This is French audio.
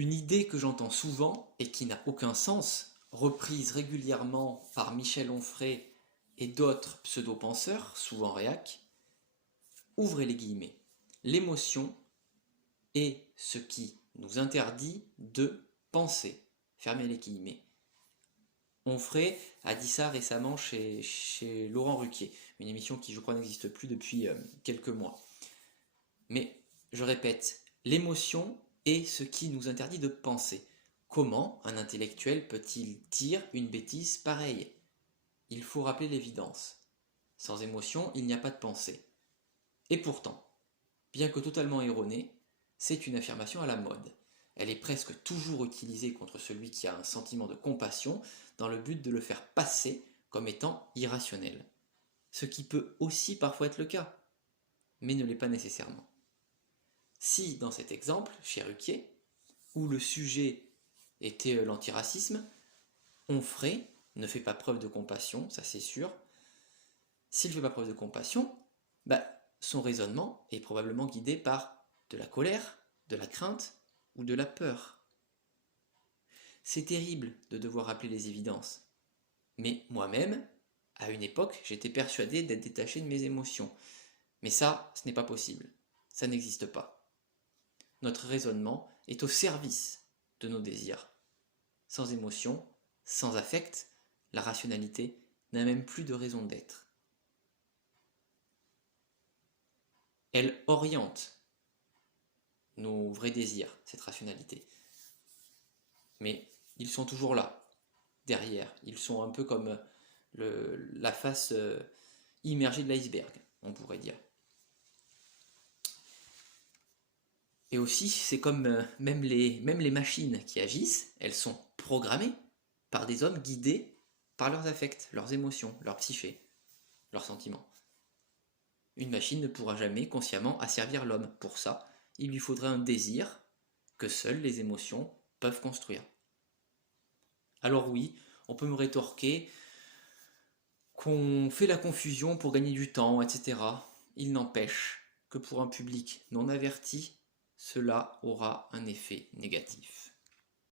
Une idée que j'entends souvent et qui n'a aucun sens, reprise régulièrement par Michel Onfray et d'autres pseudo-penseurs, souvent réac, ouvrez les guillemets. L'émotion est ce qui nous interdit de penser. Fermez les guillemets. Onfray a dit ça récemment chez Laurent Ruquier, une émission qui je crois n'existe plus depuis quelques mois. Mais je répète, l'émotion est ce qui nous interdit de penser. Comment un intellectuel peut-il dire une bêtise pareille? Il faut rappeler l'évidence. Sans émotion, il n'y a pas de pensée. Et pourtant, bien que totalement erronée, c'est une affirmation à la mode. Elle est presque toujours utilisée contre celui qui a un sentiment de compassion dans le but de le faire passer comme étant irrationnel. Ce qui peut aussi parfois être le cas, mais ne l'est pas nécessairement. Si, dans cet exemple, chez Ruquier, où le sujet était l'antiracisme, Onfray ne fait pas preuve de compassion, ça c'est sûr. S'il ne fait pas preuve de compassion, son raisonnement est probablement guidé par de la colère, de la crainte ou de la peur. C'est terrible de devoir rappeler les évidences. Mais moi-même, à une époque, j'étais persuadé d'être détaché de mes émotions. Mais ça, ce n'est pas possible. Ça n'existe pas. Notre raisonnement est au service de nos désirs. Sans émotion, sans affect, la rationalité n'a même plus de raison d'être. Elle oriente nos vrais désirs, cette rationalité. Mais ils sont toujours là, derrière. Ils sont un peu comme la face immergée de l'iceberg, on pourrait dire. Et aussi, c'est comme même les machines qui agissent, elles sont programmées par des hommes guidés par leurs affects, leurs émotions, leur psyché, leurs sentiments. Une machine ne pourra jamais consciemment asservir l'homme. Pour ça, il lui faudrait un désir que seules les émotions peuvent construire. Alors oui, on peut me rétorquer qu'on fait la confusion pour gagner du temps, etc. Il n'empêche que pour un public non averti, cela aura un effet négatif.